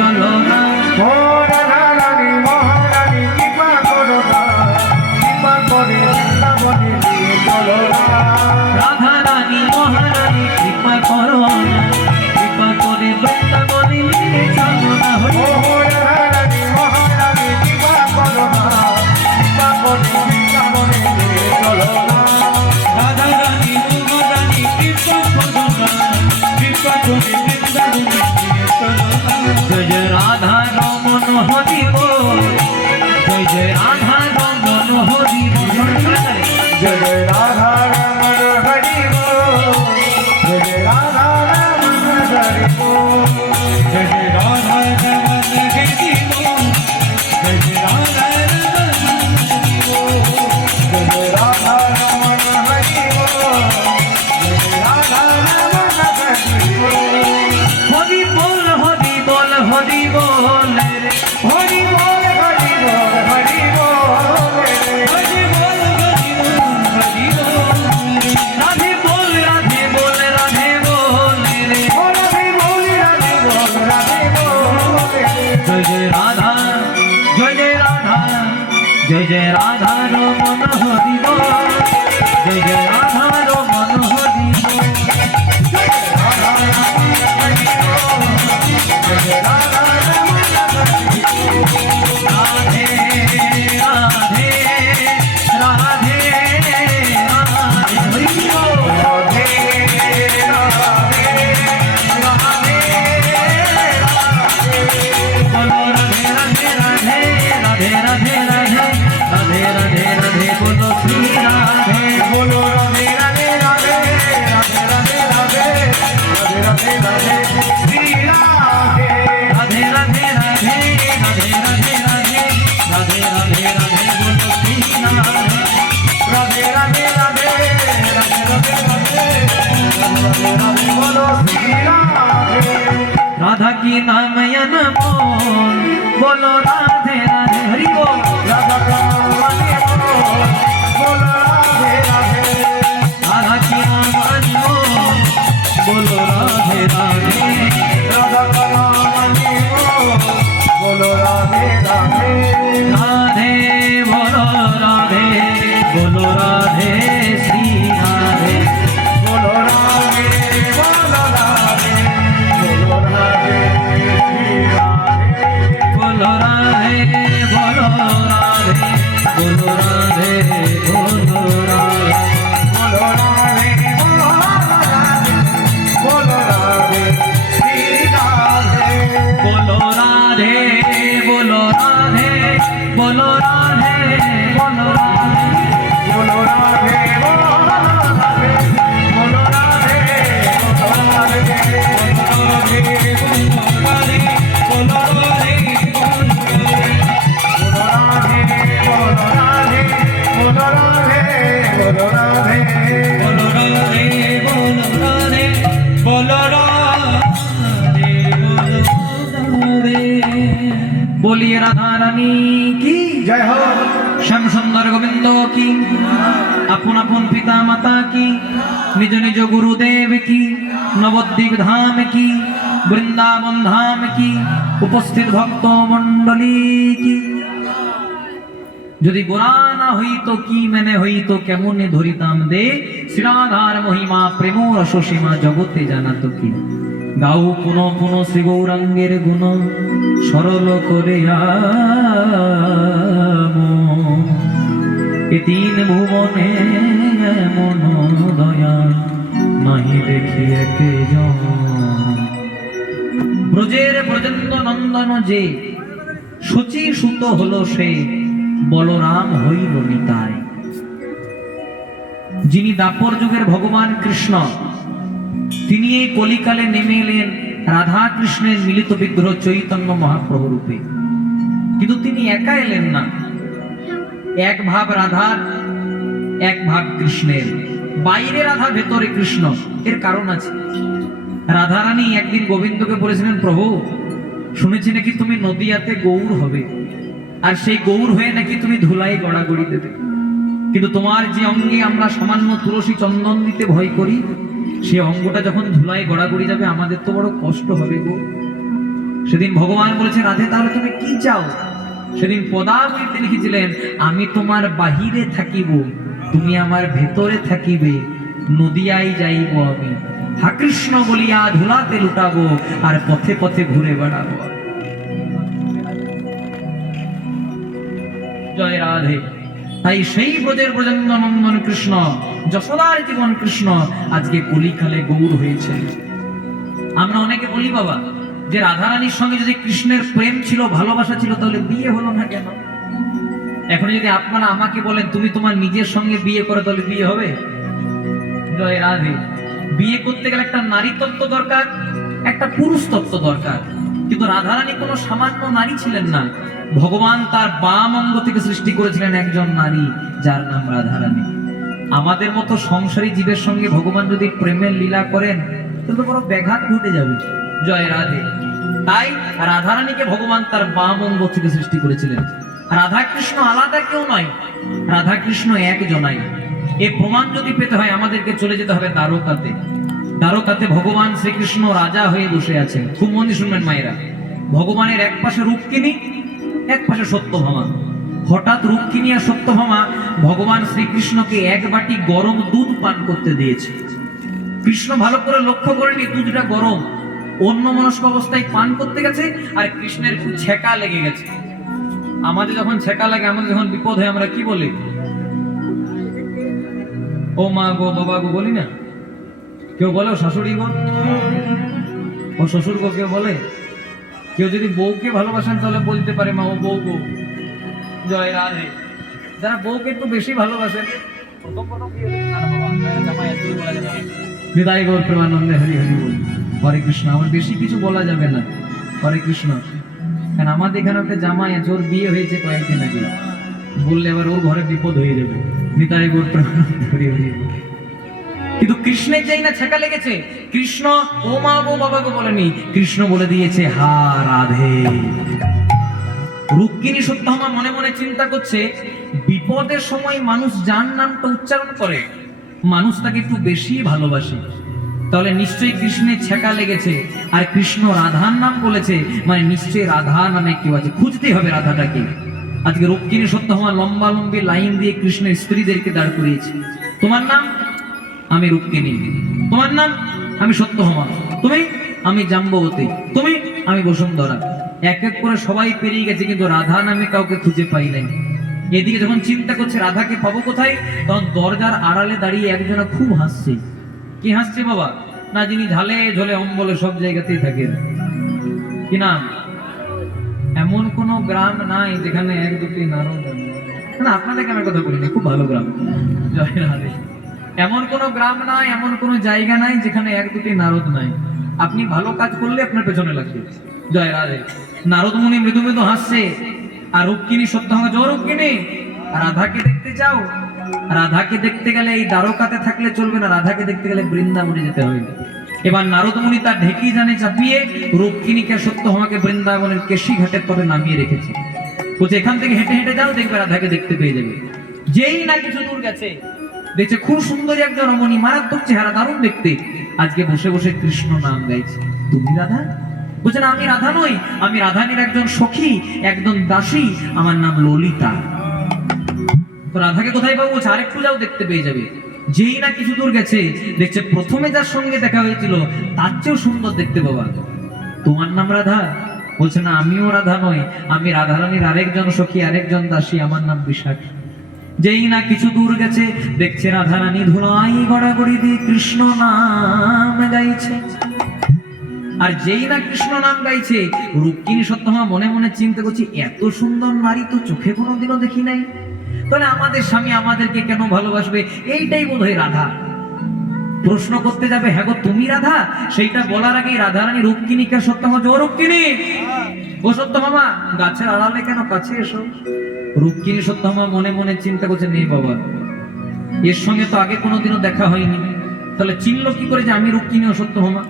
চলো না। ও রাধা রানী মহারানী কৃপা করো না, কৃপা করে বৃন্দাবনে নিয়ে চলো না। রাধা রানী মহারানী কৃপা করো না, কৃপা করে বৃন্দাবনে নিয়ে চলো না। ও রাধা রানী মহারানী কৃপা করো না, কৃপা করে বৃন্দাবনে নিয়ে চলো না। রাধা রানী মহারানী কৃপা করো না, কৃপা করে বৃন্দাবনে নিয়ে চলো না। জয় জয় রাধা রমন হরি বল, জয় জয় রাধা রমন হরি বল। जय जय राधा रमण हरि बोल, जय जय राधा रमण हरि बोल, जय जय राधा रमन हरि बोल, जय जय राधा रमन हरि बोल। जय जय राधा रमण हरि बोल, जय जय राधा रमण हरि बोल। हरि बोल हरि बोल हरि बोल रे, हरि बोल हरि बोल हरि बोल रे। हरि बोल हरि बोल हरि बोल रे। राधे बोल राधे बोल राधे बोल रे। ओ राधे बोल राधे बोल राधे बोल रे। जय जय राधा, जय जय राधा, जय जय राधा रमन हरि बोल, जय जय राधा रमन हरि बोल। राधा रमण हरि बोल, जय जय राधा रमण हरि बोल। राधे राधे राधे राधे हरि बोल। राधे राधे राधे राधे। बोलो राधे राधे राधे राधे राधे राधे राधे राधे राधे बोलो श्री राधे। बोलो राधे राधे राधे राधे राधे राधे राधे राधे राधे श्री राधे। राधे राधे राधे राधे राधे राधे राधे राधे राधे बोलो श्री राधे। राधे राधे राधे राधे राधे राधे राधे राधे बोलो श्री राधे। राधा की नाम अनमोल, बोलो राधे राधे हरि बोल। राधा का राधे बोल, बोलो राधे राधे। राधा की नाम अनमोल, बोलो राधे राधे। राधा का राधे बोल, बोलो राधे राधे। राधे बोलो राधे, बोलो राधे श्री राधे। बोलो राधे बोलो राधे बोलो राधे श्री राधे। बोलो राधे बोलो राधे, बोलो राधे बोलो राधे। बोलो राधे बोलो राधे बोलो राधे श्री राधे। बोलो राधे बोलो राधे, बोलो राधे बोलो राधे। बोलो राधे बोलो राधे बोलो राधे बोलो राधे बोलो राधे बोलो राधे, बोलो राधे बोलो राधे। बोलो राधे बोलो राधे बोलो राधे बोलो राधे। बोलो राधे बोलो राधे, बोलो राधे बोलो राधे। बोलिए राधा रानी की जय हो। श्याम सुंदर गोविंद की, আপন আপন পিতা মাতা की, निज निज गुरुदेव की, नवद्वीप धाम की, वृंदावन धाम की, उपस्थित भक्त मंडली की। যদি গোরা না হইতো কি মেনে হইতো কেমনে ধরিতাম দে, শ্রীরাধার মহিমা প্রেম রসসীমা জগতে জানাতো কি। গাও পুন পুন শ্রী গৌরাঙ্গের গুণ সরল করে এ তিন ভুবনে মন দয়া নাহি দেখি একে জন। ব্রজের ব্রজেন্দ্র নন্দন যে শচী সুত হলো সে, বলরাম হইল নিতাই। যিনি দাপর যুগের ভগবান কৃষ্ণ, তিনি এই কলিকালে নেমে এলেন রাধা কৃষ্ণের মিলিত বিগ্রহ চৈতন্য মহাপ্রভু রূপে। কিন্তু তিনি একা এলেন না, এক ভাব রাধার, এক ভাব কৃষ্ণের। বাইরে রাধা, ভেতরে কৃষ্ণ। এর কারণ আছে। রাধারানী একদিন গোবিন্দকে বলেছিলেন, প্রভু শুনেছি নাকি তুমি নদিয়াতে গৌর হবে, আর সেই গৌর হয়ে নাকি তুমি ধুলাই গড়াগড়ি দেবে। কিন্তু তোমার যে অঙ্গে আমরা সামান্য তুলসী চন্দন দিতে ভয় করি, সে অঙ্গটা যখন ধুলায় গড়াগড়ি যাবে আমাদের তো বড় কষ্ট হবে গো। সেদিন ভগবান বলেছে, রাধে তাহলে তুমি কি চাও? সেদিন পদাবলীতে লিখেছিলেন, আমি তোমার বাহিরে থাকিব, তুমি আমার ভেতরে থাকিবে, নদিয়ায় যাইব আমি, হা কৃষ্ণ বলিয়া ধুলাতে লুটাবো, আর পথে পথে ঘুরে বেড়াবো। জয় রাধে। তাই সেই ব্রজের ব্রজেন্দ্রনন্দন কৃষ্ণ, যশোদার জীবন কৃষ্ণ আজকে কলিকালে গৌর হয়েছে। আমরা অনেকে বলি বাবা যে রাধারানীর সঙ্গে যদি কৃষ্ণের প্রেম ছিল, ভালোবাসা ছিল, তাহলে বিয়ে হলো না কেন? এখন যদি আপনারা আমাকে বলেন তুমি তোমার নিজের সঙ্গে বিয়ে করো, তাহলে বিয়ে হবে? জয় রাধে। বিয়ে করতে গেলে একটা নারী তত্ত্ব দরকার, একটা পুরুষ তত্ত্ব দরকার। কিন্তু রাধারানী কোনো সামান্য নারী ছিলেন না। ভগবান তার বাম অঙ্গ থেকে সৃষ্টি করেছিলেন একজন নারী, যার নাম রাধারানী। আমাদের মতো সংসারী জীবের সঙ্গে ভগবান যদি প্রেমের লীলা করেন, তাহলে তো বড় ব্যাঘাত ঘটে যাবে। জয় রাধে। তাই রাধারানীকে ভগবান তার বাম অঙ্গ থেকে সৃষ্টি করেছিলেন। রাধা কৃষ্ণ আলাদা কেউ নয়, রাধা কৃষ্ণ একজনাই। এ প্রমাণ যদি পেতে হয় আমাদেরকে চলে যেতে হবে দ্বারকাতে। দ্বারকাতে ভগবান শ্রীকৃষ্ণ রাজা হয়ে বসে আছেন। খুব মন দিয়ে শুনবেন মায়েরা। ভগবানের এক পাশে রুক্মিণী, এক পাশে সত্যভামা। হঠাৎ রুক্মিণী আর সত্যভামা ভগবান শ্রীকৃষ্ণকে এক বাটি গরম দুধ পান করতে দিয়েছে। কৃষ্ণ ভালো করে লক্ষ্য করেনি দুধটা গরম, অন্য মনস্ক অবস্থায় পান করতে গেছে, আর কৃষ্ণের খুব ছেঁকা লেগে গেছে। আমাদের যখন ছেঁকা লাগে, আমাদের যখন বিপদ হয়, আমরা কি বলি? ও মা গো, বাবা গো বলি না? কেউ বলে ও শাশুড়ি গো, ও শ্বশুর গো, কেউ বলে। কেউ যদি বউকে ভালোবাসেন তাহলে বলতে পারে মা ও বউ গো। জয় রাধে। যারা বউকে একটু বেশি ভালোবাসেন, হৃদয় গৌর প্রেমানন্দে হরি হরি বল। হরে কৃষ্ণ। আমার বেশি কিছু বলা যাবে না। হরে কৃষ্ণ। কারণ আমাদের এখানে একটা জামাই আছে, ওর বিয়ে হয়েছে কয়েকদিন আগে, বললে এবার ওর ঘরে বিপদ হয়ে যাবে। হৃদয় গৌর প্রেমানন্দে হরি হরি বল। কিন্তু কৃষ্ণের চাই না ছেঁকা লেগেছে। কৃষ্ণ ও মা গো বাবা গো বলেনি, কৃষ্ণ বলে দিয়েছে হা রাধে। রুক্মিণী সত্যভামা মনে মনে চিন্তা করছে, বিপদের সময় মানুষ যার নামটা উচ্চারণ করে, মানুষ তাকে একটু বেশি ভালোবাসে, তাহলে নিশ্চয়ই কৃষ্ণের ছেঁকা লেগেছে। আর কৃষ্ণ রাধার নাম বলেছে, মানে নিশ্চয়ই রাধা নামে কেউ আছে, খুঁজতেই হবে রাধাটাকে। আজকে রুক্মিণী সত্যভামা লম্বা লম্বি লাইন দিয়ে কৃষ্ণের স্ত্রীদেরকে দাঁড় করিয়েছে। তোমার নাম? আমি রুক্মিণী। তোমার নাম? আমি সত্যভামা। তুমি? আমি জাম্ববতী। তুমি? আমি বসুন্ধরা। এক এক করে সবাই পেরিয়ে গেছে, কিন্তু রাধা নামে কাউকে খুঁজে পাই নাই। এদিকে যখন চিন্তা করছে রাধাকে পাবো কোথায়, তখন দরজার আড়ালে দাঁড়িয়ে একজনা খুব হাসছে। কি হাসছে বাবা? না, যিনি ঝালে ঝোলে অম্বলে সব জায়গাতেই থাকেন। কি নাম? এমন কোন গ্রাম নাই যেখানে এক দুটি নারদ না। আপনাদের গ্রামের কথা বলিনি, খুব ভালো গ্রাম। জয় রাধে। এমন কোন গ্রাম নাই, এমন কোন জায়গা নাই যেখানে এক দুটি নারদ নাই। আপনি ভালো কাজ করলে আপনার পেছনে লাগবে। জয় রাধে। নারদ মুনি মৃদু মৃদু হাসছে, আর রুক্মিণী সত্যভামা, জয় রুক্মিণী, রাধাকে দেখতে চাও? রাধাকে দেখতে গেলে এই দ্বারকাতে থাকলে চলবে না, রাধাকে দেখতে গেলে বৃন্দাবনে যেতে হবে। এবার নারদ মুনি তার ঢেকি জানে চাপিয়ে রুক্মিণীকে সত্যভামাকে বৃন্দাবনের কেশি ঘাটের তবে নামিয়ে রেখেছে। বলছে এখান থেকে হেঁটে হেঁটে যাও, দেখবে রাধাকে দেখতে পেয়ে যাবে। যেই না কিছু দূর গেছে, দেখছে খুব সুন্দরী একজন রমণী, মারাত্মক চেহারা, দারুণ দেখতে। আজকে বসে বসে কৃষ্ণ নাম গাইছে। তুমি রাধা? বলছে না, আমি রাধা নই, আমি রাধানীর একজন সখী, একজন দাসী, আমার নাম ললিতা। তো রাধাকে কোথায় পাবো? বলছে আরেকটু যাও, দেখতে পেয়ে যাবে। যেই না কিছু দূর গেছে, দেখছে প্রথমে যার সঙ্গে দেখা হয়েছিল তার চেয়েও সুন্দর দেখতে বাবা। তোমার নাম রাধা? বলছে না, আমিও রাধা নই, আমি রাধারানীর আরেকজন সখী, আরেকজন দাসী, আমার নাম বিশাখী। যেই না কিছু দূর গেছে, দেখছে রাধারানী ধুলাই গড়াগড়ি দিয়ে কৃষ্ণ নাম গাইছে। আর যেই না কৃষ্ণ নাম গাইছে, রুক্মিণী সত্যভামা মনে মনে চিন্তা করছে, এত সুন্দর নারী তো চোখে কোনোদিনও দেখি নাই, তাহলে আমাদের স্বামী আমাদেরকে কেন ভালোবাসবে? এইটাই বোধহয় রাধা। প্রশ্ন করতে যাবে, হ্যাঁ গো তুমি রাধা? সেইটা বলার আগেই রাধারানী রুক্মিণীকে সত্যভামা, ও রুক্মিণী, ও সত্যভামা, গাছের আড়ালে কেন, কাছে এসো। রুক্মিণী সত্যভামা মনে মনে চিন্তা করছে, নেই বাবা, এর সঙ্গে তো আগে কোনোদিনও দেখা হয়নি, তাহলে চিনলো কি করে যে আমি রুক্মিণী ও সত্যভামা?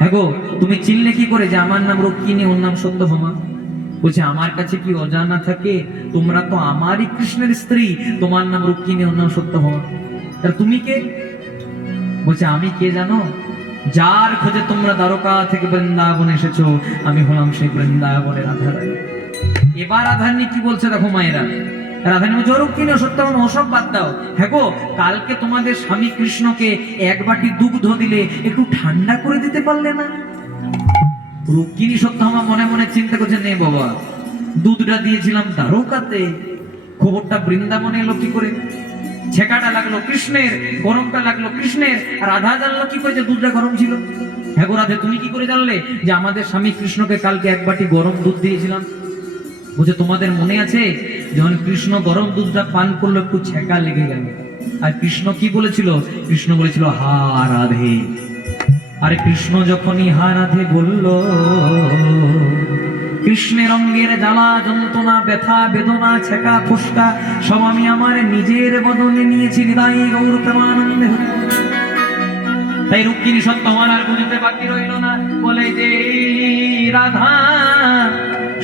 হ্যাঁ গো, তুমি চিনলে কি করে যে আমার নাম রুক্মিণী, ওর নাম সত্যভামা? বলছে আমার কাছে কি অজানা থাকে? তোমরা তো আমারই কৃষ্ণের স্ত্রী, তোমার নাম রুক্মিণী, ওর নাম সত্যভামা। তাহলে তুমি কে? বলছে আমি কে জানো? যার খোঁজে তোমরা দ্বারকা থেকে বৃন্দাবন এসেছো, আমি হলাম সেই বৃন্দাবনের রাধারানী। এবার রাধারানী কি বলছে দেখো মায়েরা, রাধারানী বলছে রুক্মিণী সত্যভামা ওসব বাদ দাও। হ্যাঁ গো, কালকে তোমাদের স্বামী কৃষ্ণকে এক বাটি দুগ্ধ দিলে একটু ঠান্ডা করে দিতে পারলে না? রুক্মিণী সত্যভামা মনে মনে চিন্তা করছে, নে বাবা, দুধটা দিয়েছিলাম দ্বারকাতে, খবরটা বৃন্দাবনে এলো কি করে? ছেকাটা লাগলো কৃষ্ণের, গরমটা লাগলো কৃষ্ণের, রাধা জানলো কি করে যে দুধটা গরম ছিল? হ্যাঁ গো রাধে, তুমি কি করে জানলে যে আমাদের স্বামী কৃষ্ণকে কালকে এক বাটি গরম দুধ দিয়েছিলাম? বুঝে তোমাদের মনে আছে যখন কৃষ্ণ গরম দুধটা পান করলো একটু ছেকা লেগে গেল, আর কৃষ্ণ কি বলেছিল? কৃষ্ণ বলেছিল হা রাধে। আরে কৃষ্ণ যখনই হা রাধে বলল, কৃষ্ণের অঙ্গের জ্বালা যন্ত্রণা ব্যথা বেদনা ছেকা ফুসকা সব আমি আমার নিজের বদলে নিয়েছি, হৃদয় গৌর প্রেমানন্দে। তাই রুক্মিণী সত্যভামার আর বুঝতে বাকি রইল না, বলে যে রাধা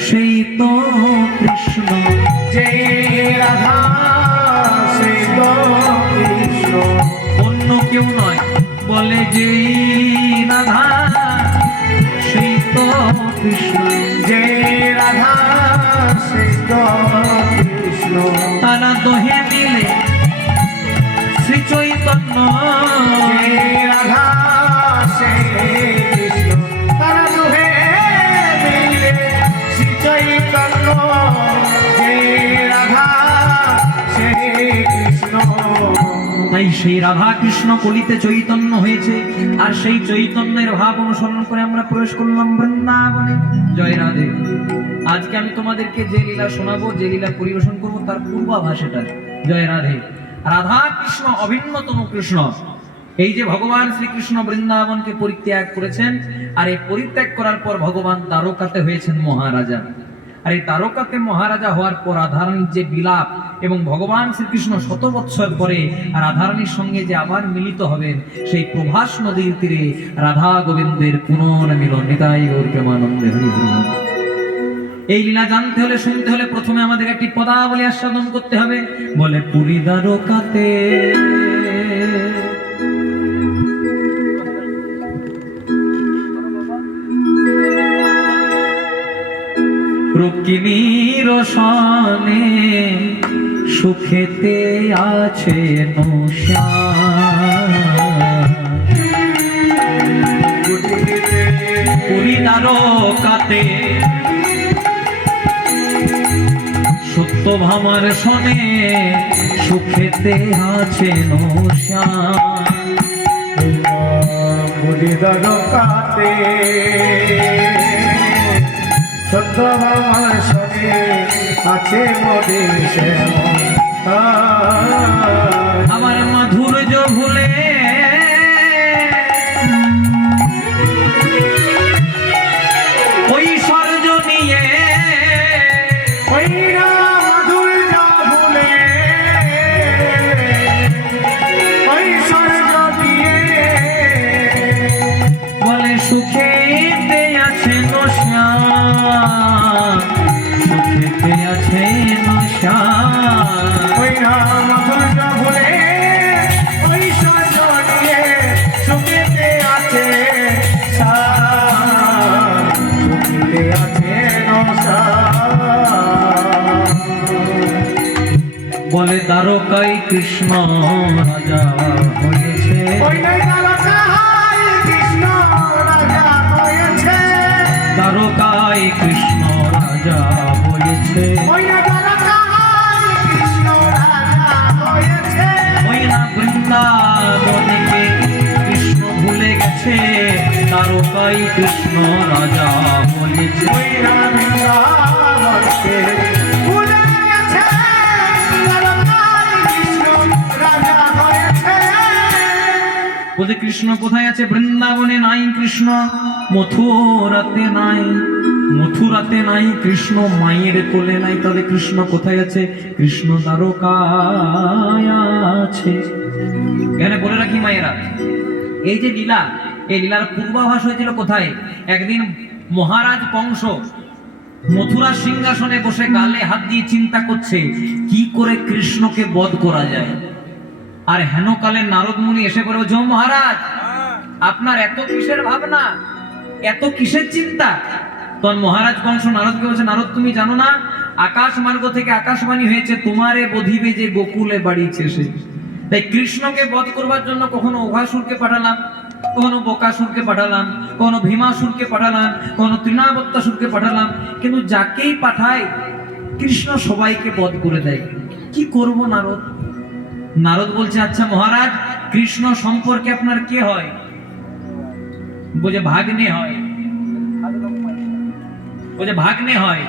সেই তো কৃষ্ণ, যে রাধা সেই তো কৃষ্ণ, অন্য কেউ নয়। বলে যে রাধা সেই তো কৃষ্ণ, যে রাধা সেই তো কৃষ্ণ, তারা দোহে মিলে শ্রী চৈতন্য। যে রাধা সেই কৃষ্ণ, তারা দুহে মিলে শ্রী চৈতন্য। যে রাধা সেই কৃষ্ণ, তাই সেই রাধা কৃষ্ণ কলিতে চৈতন্য হয়েছে, আর সেই চৈতন্যের ভাব অনুসরণ করে আমরা প্রবেশ করলাম বৃন্দাবনে। জয় রাধে। আজকে আমি তোমাদেরকে যে লীলা শোনাবো, যে লীলা পরিবেশন করবো, তার পূর্বাভাস এটা। জয় রাধে। রাধা কৃষ্ণ অভিন্নতম কৃষ্ণ। এই যে ভগবান শ্রীকৃষ্ণ বৃন্দাবনকে পরিত্যাগ করেছেন, আর এই পরিত্যাগ করার পর ভগবান দ্বারকাতে হয়েছেন মহারাজা। আর এই দ্বারকাতে মহারাজা হওয়ার পর রাধারানীর যে বিলাপ, এবং ভগবান শ্রীকৃষ্ণ 100 বৎসর পরে রাধারানীর সঙ্গে যে আবার মিলিত হবেন, সেই প্রভাস নদীর তীরে রাধা গোবিন্দের পুনর্মিলন। নিতাই গৌর প্রেমানন্দে হরি হরি বল। এই লীলা জানতে হলে, শুনতে হলে প্রথমে আমাদের একটি পদাবলী আস্বাদন করতে হবে। বলে পুরী দ্বারকাতে রুক্মিণীর সনে সুখেতে আছে পুরী দ্বারকাতে সত্যভামার সনে সুখেতে আছে পুরী দ্বারকাতে সত্যভামার সঙ্গে আছে মোদের শ্যাম। আমার মাধুর্য ভুলে ঐশ্বর্য নিয়ে, ওই না মাধুর্য ভুলে ঐশ্বর্য দিয়ে, বলে সুখেতে আছেন শ্যাম, সুখেতে আছেন শ্যাম। ওই না মাধুর্য ভুলে ঐশ্বর্য দিয়ে সুখেতে আছে শ্যাম, সুখেতে আছে বলে দ্বারকায় কৃষ্ণ রাজা হয়েছে, ওই নাই দ্বারকায় কৃষ্ণ রাজা হয়েছে, দ্বারকায় কৃষ্ণ রাজা হয়েছে, ওই না দ্বারকায় কৃষ্ণ রাজা হয়েছে, ওই না বৃন্দাবনকে কৃষ্ণ ভুলে গেছে, দ্বারকায় কৃষ্ণ রাজা হয়েছে। ওই না বৃন্দাবনকে ভুলে গেছে, দ্বারকায় কৃষ্ণ রাজা হয়েছে। বলছে কৃষ্ণ কোথায় আছে? বৃন্দাবনে নাই কৃষ্ণ, মথুরাতে নাই, মথুরাতে নাই কৃষ্ণ, মায়ের কোলে নাই। তাহলে কৃষ্ণ কোথায় আছে? কৃষ্ণ দ্বারকায় আছে। এখানে বলে রাখি মায়েরা, এই যে লীলা, এই লীলার পূর্বাভাস হয়েছিল কোথায়? একদিন মহারাজ কংস মথুরা সিংহাসনে বসে গালে হাত দিয়ে চিন্তা করছে কি করে কৃষ্ণকে বধ করা যায়। আর হেনকালে নারদ মুনি এসে পড়ে, বলছে মহারাজ আপনার এত কিসের ভাবনা, এত কিসের চিন্তা? তখন মহারাজ কংস নারদকে বলছে, নারদ তুমি জানো না, আকাশ মার্গ থেকে আকাশবাণী হয়েছে, তোমারে বধিবে যে গোকুলে বাড়িছে সে। তাই কৃষ্ণকে বধ করবার জন্য কখনো অঘাসুরকে পাঠালাম, কখনো বকাসুরকে পাঠালাম, কখনো ভীমাসুরকে পাঠালাম, কখনো তৃণাবত্তাসুরকে পাঠালাম, কিন্তু যাকেই পাঠায় কৃষ্ণ সবাইকে বধ করে দেয়। কি করব নারদ? নারদ বলছে, আচ্ছা মহারাজ, কৃষ্ণ সম্পর্কে আপনার কে হয়? বলছে ভাগ্নে হয়। বলছে ভাগ্নে হয়।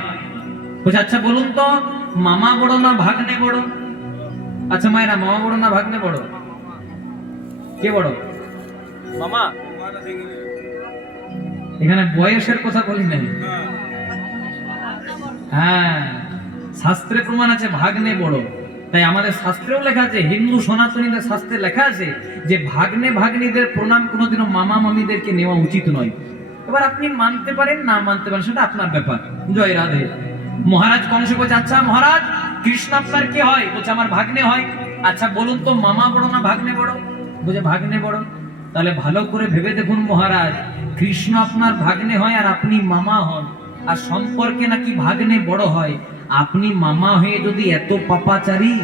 বলছে আচ্ছা বলুন তো, মামা বড় না ভাগ্নে বড়? আচ্ছা মায়েরা, মামা বড় না ভাগ্নে বড়? কে বড়? মামা। এখানে বয়সের কথা বলি নাই। হ্যাঁ, শাস্ত্রে প্রমাণ আছে ভাগ্নে বড়। তাই আমাদের শাস্ত্রেও লেখা আছে, হিন্দু সনাতনীদের শাস্ত্রে লেখা আছে যে ভাগ্নে ভাগ্নীদের প্রণাম কোনোদিনও মামা মামিদেরকে নেওয়া উচিত নয়। এবার আপনি মানতে পারেন না মানতে পারেন, সেটা আপনার ব্যাপার। জয় রাধে। মহারাজ কংস বলছে, আচ্ছা মহারাজ, কৃষ্ণ আপনার কি হয়? বলছে আমার ভাগ্নে হয়। আচ্ছা বলুন তো, মামা বড় না ভাগ্নে বড়? বলছে ভাগ্নে বড়। তাহলে ভালো করে ভেবে দেখুন মহারাজ, কৃষ্ণ আপনার ভাগ্নে হয় আর আপনি মামা হন, আর সম্পর্কে নাকি ভাগ্নে বড় হয়। আপনি মামা হয়ে যদি এত পাপাচারী,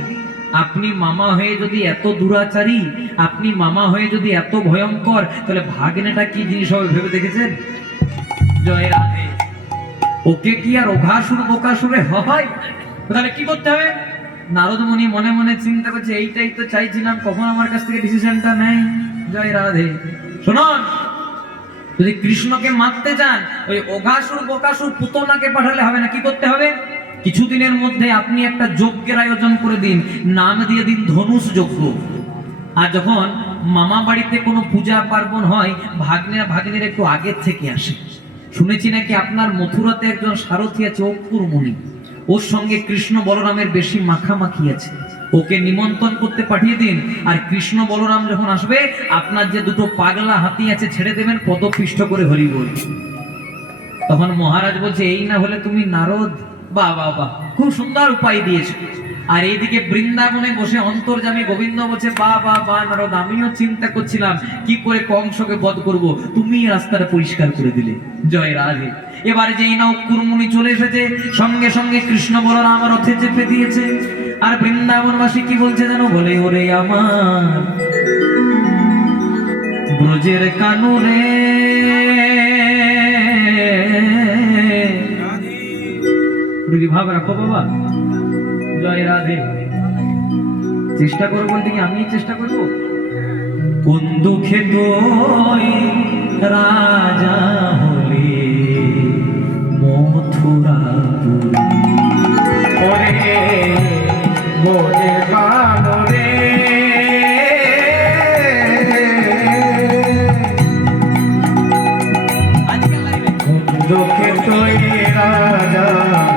আপনি মামা হয়ে যদি এত দুরাচারী, আপনি মামা হয়ে যদি এত ভয়ঙ্কর, তাহলে ভাগ্নেটা কি জিনিস হবে ভেবে দেখেছেন? জয় রাধে। ওকে কি আর অঘাসুর বকাসুরে হয়? তাহলে কি করতে হবে? নারদ মুনি মনে মনে চিন্তা করছে, এইটাই তো চাইছিলাম, কখন আমার কাছ থেকে ডিসিশনটা নেই। জয় রাধে। শুনুন, যদি কৃষ্ণকে মারতে চান, ওই অঘাসুর বকাসুর পুতনাকে পাঠালে হবে না। কি করতে হবে? কিছুদিনের মধ্যে আপনি একটা যজ্ঞের আয়োজন করে দিন, নাম দিয়ে দিন ধনুষ যজ্ঞ। আর যখন মামা বাড়িতে কোনো পূজা পার্বণ হয়, ভাগ্নেরা ভাগ্নের একটু আগের থেকে আসে। শুনেছি নাকি আপনার মথুরাতে একজন সারথী আছে অপুর মুনি, ওর সঙ্গে কৃষ্ণ বলরামের বেশি মাখামাখি আছে। ওকে নিমন্ত্রণ করতে পাঠিয়ে দিন। আর কৃষ্ণ বলরাম যখন আসবে, আপনার যে দুটো পাগলা হাতি আছে ছেড়ে দেবেন, পদপিষ্ট করে হরি বল। তখন মহারাজ বলছে, এই না হলে তুমি নারদ? বাহ বাহ বাহ, খুব সুন্দর উপায় দিয়েছে। আর এইদিকে বৃন্দাবনে বসে অন্তর্যামী গোবিন্দ বলছে, বাহ বাহ বাহ নারদ, আমিও চিন্তা করছিলাম কি করে কংসকে বধ করব, তুমি রাস্তাটা পরিষ্কার করে দিলে। জয় রাধে। এবারে যেই না কুরমুনি চলে এসেছে, সঙ্গে সঙ্গে কৃষ্ণ বলরাম রথে চেপে দিয়েছে। আর বৃন্দাবনবাসী কি বলছে জানো? বলে, ওরে আমার ব্রজের কানুরে, ভাব রাখো বাবা। জয় রাধে। চেষ্টা করো বলতে কি আমি চেষ্টা করবো? কোন দুঃখে তুই রাজা হলে মথুরাপুরী, ওরে মোরে কানুরে, দুঃখে তুই রাজা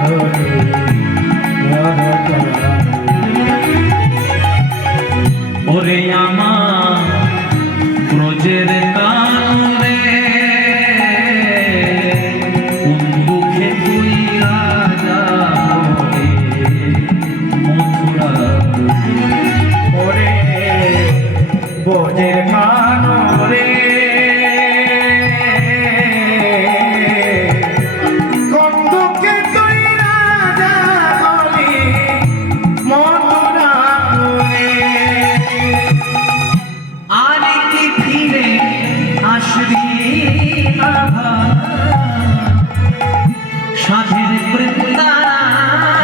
হলে ওরে আমার ব্রজের কানুরে, কোন দুঃখে তুই রাজা হলে মথুরাপুরী। ওরে বোঝে কানুরে, কোন দুঃখে তুই রাজা হলি মথুরাপুরে। আর কি ফিরে আসবি না সাধের বৃন্দাবনে?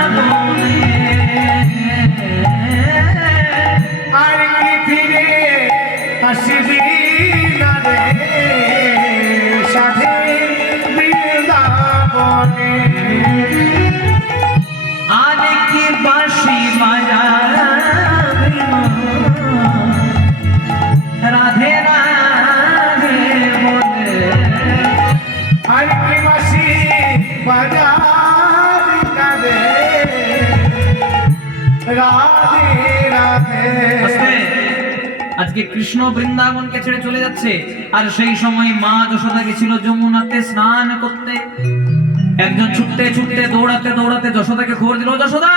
আর কি ফিরে আসবি না রে সাধে বৃন্দাবনে। আর কি বাঁশি বাজাবি না রাধে রাধে বলে? আর কি বাঁশি বাজাবি না রে রাধে রাধে। আজকে কৃষ্ণ বৃন্দাবনকে ছেড়ে চলে যাচ্ছে, আর সেই সময় মা যশোদা গেছিল যমুনাতে স্নান করতে। একজন ছুটতে ছুটতে দৌড়াতে দৌড়াতে যশোদাকে খবর দিল, যশোদা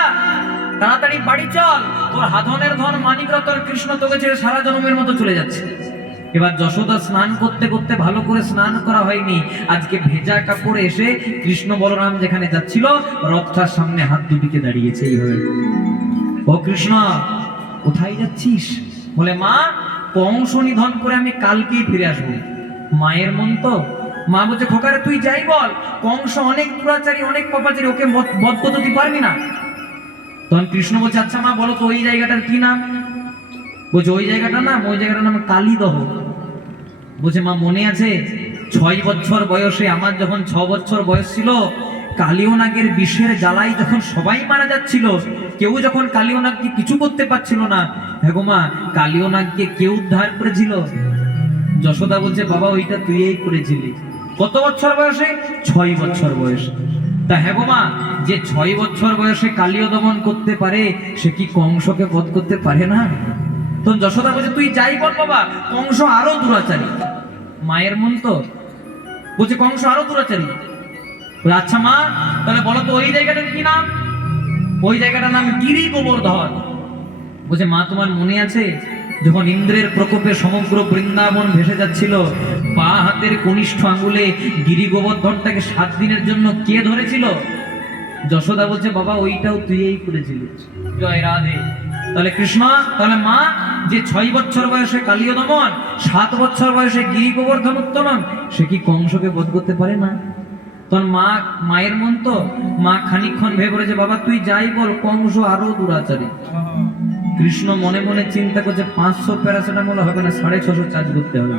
তাড়াতাড়ি বাড়ি চল, তোর হাধনের ধন মানিক রতন কৃষ্ণ তোকে ছেড়ে সারা জন্মের মতো চলে যাচ্ছে। এবার যশোদা স্নান করতে করতে ভালো করে স্নান করা হয়নি, আজকে ভেজা কাপড়ে এসে কৃষ্ণ বলরাম যেখানে যাচ্ছিল রথটার সামনে হাত দুটিকে দাঁড়িয়েছে এইভাবে। ও কৃষ্ণ, কোথায় যাচ্ছিস? বলে মা, কংস নিধন করে আমি কালকেই ফিরে আসবো। মায়ের মন তো, মা বলছে খোকারে তুই যাই বল, কংস অনেক দুরাচারী অনেক পাপাচারী, ওকে বধ করতে তুই পারবি না। তখন কৃষ্ণ বলছে আচ্ছা মা বলো তো ওই জায়গাটার কি নাম? বলছে ওই জায়গাটার নাম কালীদহ। বলছে মা মনে আছে 6 বছর বয়সে, আমার যখন 6 বছর বয়স ছিল, কালীয় নাগের বিষের জ্বালাই যখন সবাই মারা যাচ্ছিল, কেউ যখন কালীয় নাগকে কিছু করতে পারছিল না, হ্যাঁ গো মা, কালীয় নাগকে কেউ উদ্ধার করেছিল? যশোদা বলছে বাবা ওইটা তুইই করেছিলি। কত বছর বয়সে? 6 বছর বয়সে। তা হ্যাঁ গো মা, যে 6 বছর বয়সে কালীয় দমন করতে পারে সে কি কংসকে বধ করতে পারে না? তখন যশোদা বলছে তুই যাই বল বাবা, কংস আরো দুরাচারী। মায়ের মন তো, বলছে কংস আরো দুরাচারী। আচ্ছা মা তাহলে বলো তো ওই জায়গাটার কি নাম? ওই জায়গাটার নাম গিরি গোবর্ধন। বলছে মা তোমার মনে আছে যখন ইন্দ্রের প্রকোপে সমগ্র বৃন্দাবন ভেসে যাচ্ছিল, বা হাতের কনিষ্ঠ আঙ্গুলে গিরি গোবর্ধনটাকে 7 দিনের জন্য কে ধরেছিল? যশোদা বলছে বাবা ওইটাও তুইই করেছিলি। জয় রাধে। তাহলে কৃষ্ণ, তাহলে মা যে 6 বছর বয়সে কালীয় দমন, 7 বছর বয়সে গিরি গোবর্ধন উত্তোলন, সে কি কংসকে বধ করতে পারে না? তখন মায়ের মন তো, মা খানিকক্ষণ ভেবে বলেছে বাবা তুই যাই বল, কংস আরো দুরাচারী। কৃষ্ণ মনে মনে চিন্তা করছে 500 প্যারাসিটামল হবে না, 650 চার্জ করতে হবে।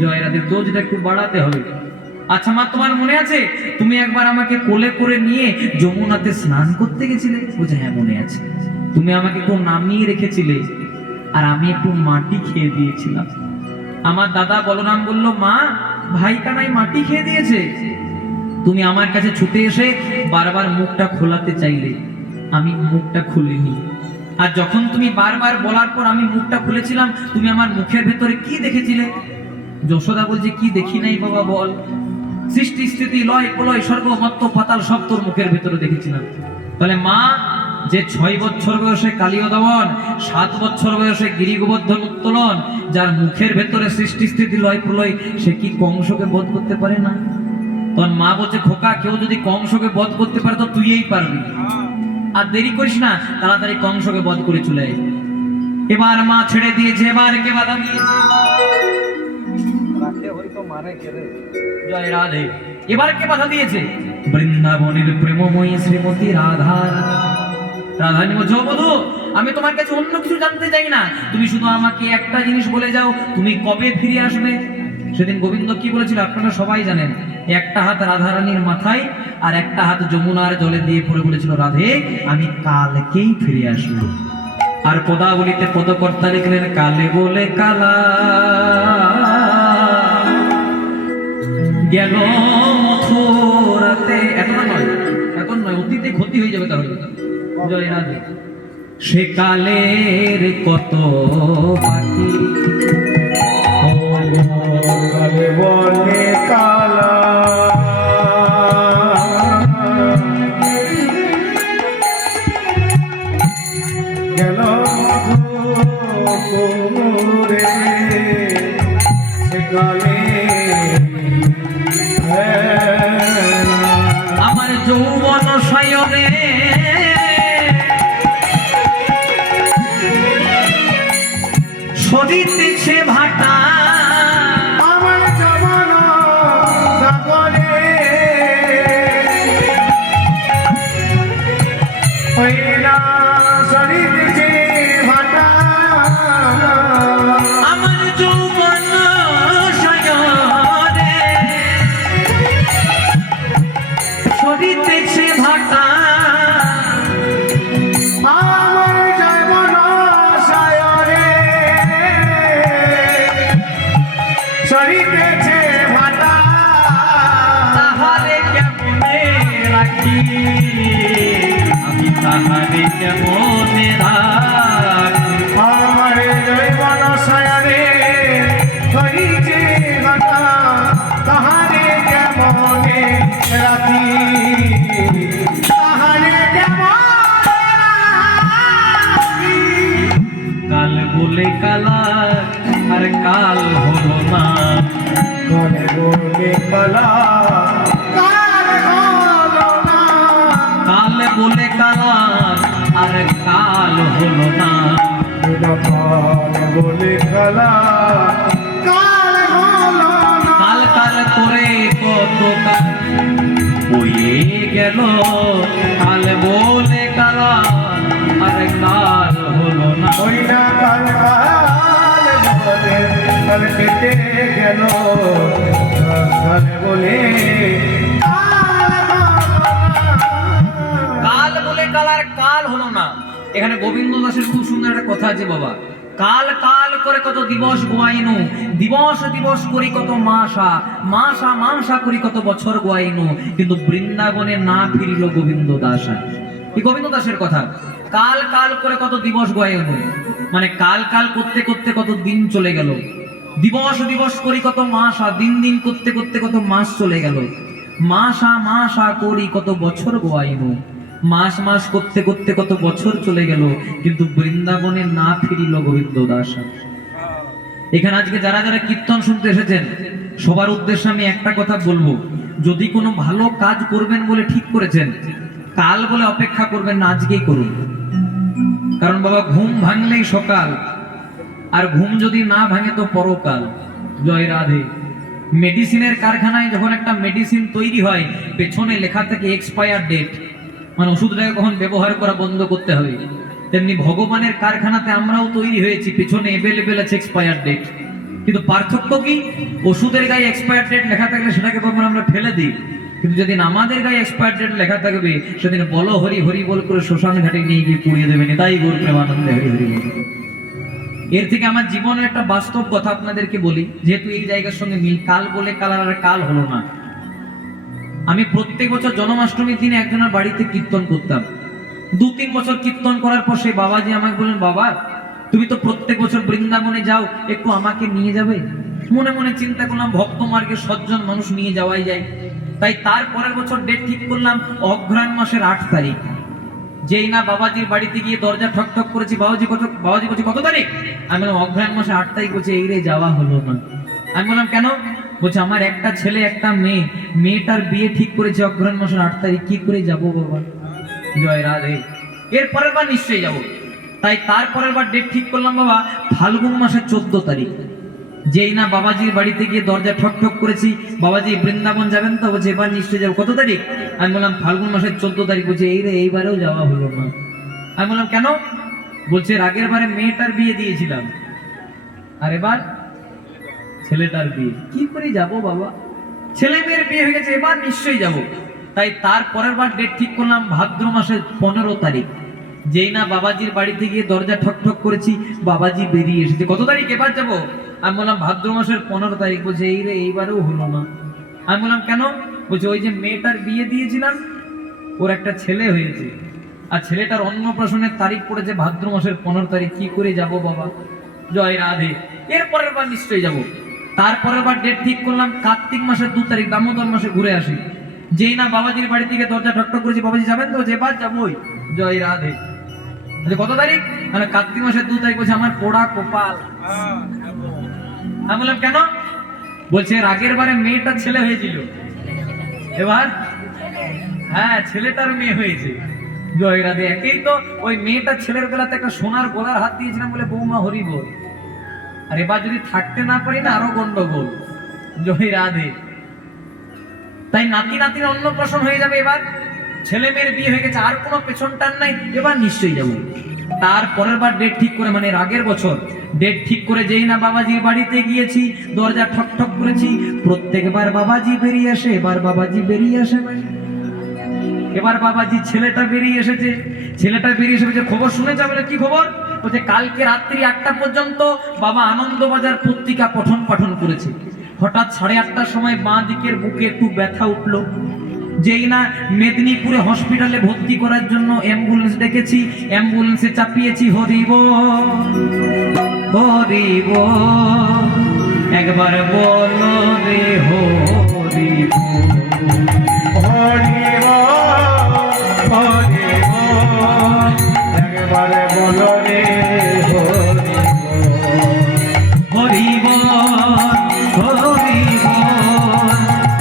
জয় রাধে, ডোজটা একটু বাড়াতে হবে। আচ্ছা মা তোমার মনে আছে তুমি একবার আমাকে কোলে করে নিয়ে যমুনাতে স্নান করতে গেছিলে? বলছে হ্যাঁ মনে আছে। তুমি আমাকে একটু নামিয়ে রেখেছিলে আর আমি একটু মাটি খেয়ে দিয়েছিলাম। আমার দাদা বলরাম বলল মা, ভাই কানাই মাটি খেয়ে দিয়েছে। তুমি আমার কাছে ছুটে এসে বারবার মুখটা খোলাতে চাইলে, আমি মুখটা খুলিনি। আর যখন তুমি বারবার বলার পর আমি মুখটা খুলেছিলাম, তুমি আমার মুখের ভেতরে কি দেখেছিলে? যশোদা বলছে কি দেখি নাই বাবা বল। সৃষ্টি স্থিতি লয় প্রলয় স্বর্গ মত্ত পাতাল সব তোর মুখের ভেতরে দেখেছিলাম। তাহলে মা যে 6 বছর বয়সে কালীয় দমন, 7 বছর বয়সে গিরি গোবর্ধন উত্তোলন, যার মুখের ভেতরে সৃষ্টি স্থিতি লয় প্রলয়, সে কি কংসকে বধ করতে পারে না? তখন মা বলছে খোকা কেউ যদি কংসকে বধ করতে পারে তো তুইই পারবি। আর দেরি করিস না, তাড়াতাড়ি কংসকে বধ করে চলে আয়। এবার মা ছেড়ে দিয়েছে, এবার কে বাধা দিয়েছে? জয় রাধে। এবার কে বাধা দিয়েছে? বৃন্দাবনের প্রেমময়ী শ্রীমতী রাধা। রাধারানী বলছে বধূ, আমি তোমার কাছে অন্য কিছু জানতে চাই না, তুমি শুধু আমাকে একটা জিনিস বলে যাও, তুমি কবে ফিরে আসবে? সেদিন গোবিন্দ কি বলেছিল আপনারা সবাই জানেন, একটা হাত রাধারানীর মাথায় আর একটা হাত যমুনার জলে দিয়ে পড়ে বলেছিল রাধে আমি কালকেই ফিরে আসবো। আর পদাবলিতে পদকর্তা লিখলেন কালে বলে কালা গেল মথুরাতে। এখন নয় অতীতে ক্ষতি হয়ে যাবে তাহলে। জয় রাধে। সে কালের কত বাকি, কালে বলে কালা গেল মধুরে সে কালে আমার যৌবন শয়নে সরিতেছে ভাটা, আমার যৌবন সাগরে হইলা সরিতেছে ভাটা, আমার যৌবন শয়নে সরিতেছে ভাটা, আমার যৌবন সাগরে সরিতেছে ভাটা, তাহারে কেমনে রাখি আমি, তাহারে কেমনে রাখি। আমার যৌবন সাগরে সরিছে ভাটা, তাহারে কেমনে রাখি, তাহারে কেমনে রাখি। কাল বলে কালা আর আর কাল হলো না। কালে বলে কালা কাল হলো না, কাল বলে কালার আর কাল হলো না। কাল বলে কালা কাল হলো না, কাল কাল করে কত কাল বয়ে গেল, কাল বলে কালার আর কাল হলো না। ওই না কাল কাল বলে কাল কেটে গেল, কাল বলে কাল বলে কালার কাল হলো না। এখানে গোবিন্দ দাসের খুব সুন্দর একটা কথা আছে বাবা। কাল কাল করে কত দিবস গোয়াইনু, দিবস দিবস করি কত মাসা, মাসা মাসা করি কত বছর গোয়াইনু, কিন্তু বৃন্দাবনে না ফিরিল গোবিন্দ দাসা। এই গোবিন্দ দাসের কথা। কাল কাল করে কত দিবস গোয়াইনু, মানে কাল কাল করতে করতে কত দিন চলে গেল। দিবস দিবস করি কত মাসা, দিন দিন করতে করতে কত মাস চলে গেল। মাসা মাসা করি কত বছর গোয়াইনু, মাস মাস করতে করতে কত বছর চলে গেল, কিন্তু বৃন্দাবনে না ফিরিল গোবিন্দ দাস। এখানে আজকে যারা যারা কীর্তন শুনতে এসেছেন সবার উদ্দেশ্যে আমি একটা কথা বলবো, যদি কোনো ভালো কাজ করবেন বলে ঠিক করেছেন, কাল বলে অপেক্ষা করবেন না, আজকেই করুন। কারণ বাবা ঘুম ভাঙলেই সকাল, আর ঘুম যদি না ভাঙে তো পরকাল। জয় রাধে। মেডিসিনের কারখানায় যখন একটা মেডিসিন তৈরি হয় পেছনে লেখা থাকে এক্সপায়ার ডেট, মানে ওষুধটাকে কখন ব্যবহার করা বন্ধ করতে হবে, তেমনি ভগবানের কারখানাতে আমরাও তৈরি হয়েছি, পেছনে অ্যাভেলেবেল আছে এক্সপায়ার ডেট। কিন্তু পার্থক্য কি? ওষুধের গায়ে এক্সপায়ার ডেট লেখা থাকলে সেটাকে তখন আমরা ফেলে দিই, কিন্তু যেদিন আমাদের গায়ে এক্সপায়ার ডেট লেখা থাকবে সেদিন বলো হরি হরি বল করে শ্মশান ঘাটে নিয়ে গিয়ে পুড়িয়ে দেবেন। তাই গৌর প্রেমানন্দে হরি হরি বল। এর থেকে আমার জীবনের একটা বাস্তব কথা আপনাদেরকে বলি, যেহেতু এই জায়গার সঙ্গে মিল। কাল বলে কাল আর কাল হলো না। আমি প্রত্যেক বছর জন্মাষ্টমীর দিনে একজনের বাড়িতে কীর্তন করতাম। 2-3 বছর কীর্তন করার পর সেই বাবাজি আমাকে বললেন, বাবা তুমি তো প্রত্যেক বছর বৃন্দাবনে যাও, একটু আমাকে নিয়ে যাবে? মনে মনে চিন্তা করলাম ভক্ত মার্গে সজ্জন মানুষ নিয়ে যাওয়াই যায়। তাই তার পরের বছর ডেট ঠিক করলাম অঘ্রাণ মাসের 8 তারিখ। যেই না বাবাজির বাড়িতে গিয়ে দরজা ঠক ঠক করেছি, বাবাজি বলছে কত তারিখ? আমি বললাম অঘ্রাণ মাসে 8 তারিখ। বলছে এই রে যাওয়া হলো না। আমি বললাম কেন? বলছে আমার একটা ছেলে একটা মেয়ে, মেয়েটার বিয়ে ঠিক করেছে অঘ্রাণ মাসের 8 তারিখ, কি করে যাবো বাবা? জয় রাধে। এর পরের বার নিশ্চয়ই যাবো। তাই তারপরের বার ডেট ঠিক করলাম বাবা ফাল্গুন মাসের 14 তারিখ। যেই না বাবাজির বাড়িতে গিয়ে দরজা ঠক ঠক করেছি, বাবাজি বৃন্দাবন যাবেন তো? বলছে এবার নিশ্চয়ই যাবো। কত তারিখ? আমি বললাম ফাল্গুন মাসের 14 তারিখ। বলছে এই রে এইবারেও যাওয়া হলো না। আমি বললাম কেন? বলছে আগের বারে মেয়েটার বিয়ে দিয়েছিলাম, আর এবার ছেলেটার বিয়ে, কি করে যাব বাবা? ছেলে মেয়ের বিয়ে হয়ে গেছে, এবার নিশ্চয়ই যাব। তাই তার পরের বার ডেট ঠিক করলাম ভাদ্র মাসের 15 তারিখ। যেই না বাবাজির বাড়িতে গিয়ে দরজা ঠক ঠক করেছি, বাবাজি বেরিয়ে এসেছে। কত তারিখ? এবার যাবো। আমি বললাম ভাদ্র মাসের 15 তারিখ। বলছে এই রে এইবারেও হলো না। আমি বললাম কেন? বলছে ওই যে মেয়েটার বিয়ে দিয়েছিলাম ওর একটা ছেলে হয়েছে, আর ছেলেটার অন্নপ্রাশনের তারিখ পড়েছে ভাদ্র মাসের 15 তারিখ, কি করে যাব বাবা? জয় রাধে। এর পরের বার নিশ্চয়ই যাব। তারপরের বার ডেট ঠিক করলাম কার্তিক মাসের 2 তারিখ, দামোদর মাসে ঘুরে আসি। যেই না বাবাজির বাড়ি থেকে দরজা ঠক ঠক করেছি, বাবাজি যাবেন তো? যে বার যাবোই। জয় রাধে। কত তারিখ? মানে কার্তিক মাসের 2 তারিখ। বলছে আমার পোড়া কপাল। আমি বললাম কেন? বলছে এর আগের বারে মেয়েটার ছেলে হয়েছিল, এবার হ্যাঁ ছেলেটার মেয়ে হয়েছে। জয় রাধে। একেই তো ওই মেয়েটার ছেলের বেলাতে একটা সোনার গলার হাত দিয়েছিলাম বলে বৌমা হরি বল, আর এবার যদি থাকতে না পারি না আরো গন্ডগোল। জয় রাধে। তাই নাতি নাতির অন্নপ্রাশন হয়ে যাবে, এবার ছেলে মেয়ের বিয়ে হয়ে গেছে, আর কোনো পেছন টান নাই, এবার নিশ্চয়ই যাব। তার পরের বার ডেট ঠিক করে, মানে এর আগের বছর ডেট ঠিক করে যেই না বাবাজির বাড়িতে গিয়েছি, দরজা ঠক ঠক করেছি, প্রত্যেকবার বাবাজি বেরিয়ে আসে, এবার বাবাজি বেরিয়ে আসে। এবার বাবাজি ছেলেটা বেরিয়ে এসেছে। ছেলেটা বেরিয়ে এসে বলছে খবর শুনেছ? বলে কি খবর? বলছে কালকে রাত্রি 8টা পর্যন্ত বাবা আনন্দবাজার পত্রিকা পঠন পাঠন করেছে। হঠাৎ 8:30টার সময় বাঁ দিকের বুকে একটু ব্যথা উঠলো। যেই না মেদিনীপুরে হসপিটালে ভর্তি করার জন্য অ্যাম্বুলেন্স ডেকেছি, অ্যাম্বুলেন্সে চাপিয়েছি। হরিব হরিব একবার বলো রে হরিব হরিব হরিব একবারে বলো রে হরিব হরিব হরি বল,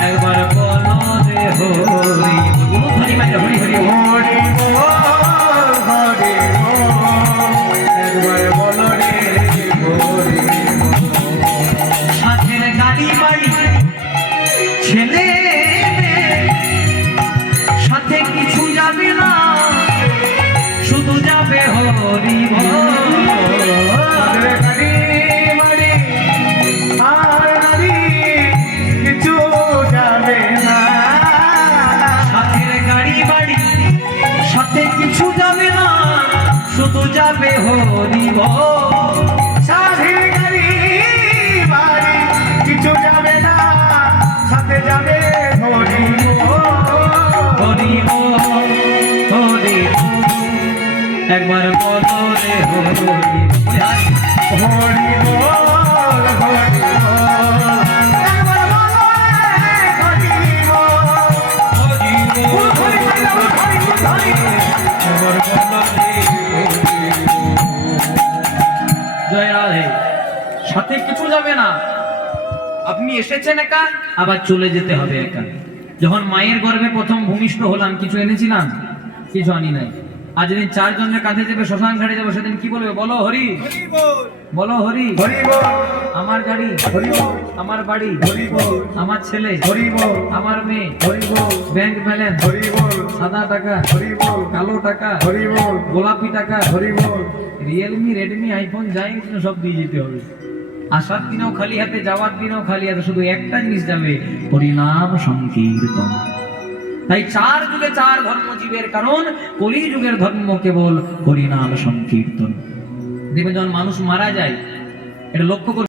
একবার বলো রে হরি বল। বলুন হরি মায়ের হরি হরি বল। হরি বল হরি বল একবার বলো রে হরি বল। সাথের গাড়ি বাড়ি ছেলে মেয়ে, সাথে কিছু যাবে না, শুধু যাবে হরি বল। সাথে গাড়ি বাড়ি আর নারী কিছু যাবে না। সাথের গাড়ি বাড়ি সাথে কিছু যাবে না, শুধু যাবে হরি বল। সাথে গাড়ি বাড়ি কিছু যাবে না, সাথে যাবে হরি বল। হরি বল হরি বল, একবার বলো রে হরি বল। হরি বল হরি বল একবার বলো রে হরি বল। হরি বল হরি বল হরি বল হরি বল একবার বলো রে হরি বল। জয় রাধে। সাথে কিছু যাবে না, আপনি এসেছেন একা, আবার চলে যেতে হবে একা। যখন মায়ের গর্ভে প্রথম ভূমিষ্ঠ হলাম, কিছু এনেছিলাম? কিছু আনি নাই। আজ যেদিন 4 জনের কাঁধে যাবে, শ্মশান ঘাটে যাবো, সেদিন কি বলবে? বলো হরি বলো হরি। হরি বল আমার গাড়ি, হরি বল আমার বাড়ি, হরি বল আমার ছেলে, হরি বল আমার মেয়ে, হরি বল ব্যাংক ব্যালেন্স, হরি বল সাদা টাকা, হরি বল কালো টাকা, হরি বল গোলাপি টাকা, হরি বল। রিয়েলমি, রেডমি, আইফোন যাই কিছু সব দিয়ে যেতে হবে। আসার দিনেও খালি হাতে, যাওয়ার দিনেও খালি হাতে, শুধু একটা জিনিস যাবে, হরিনাম সংকীর্তন। তাই 4 যুগে 4 ধর্ম জীবের কারণ, কলি যুগের ধর্ম কেবল হরিনাম সংকীর্তন। দেখবেন যখন মানুষ মারা যায়, এটা লক্ষ্য করে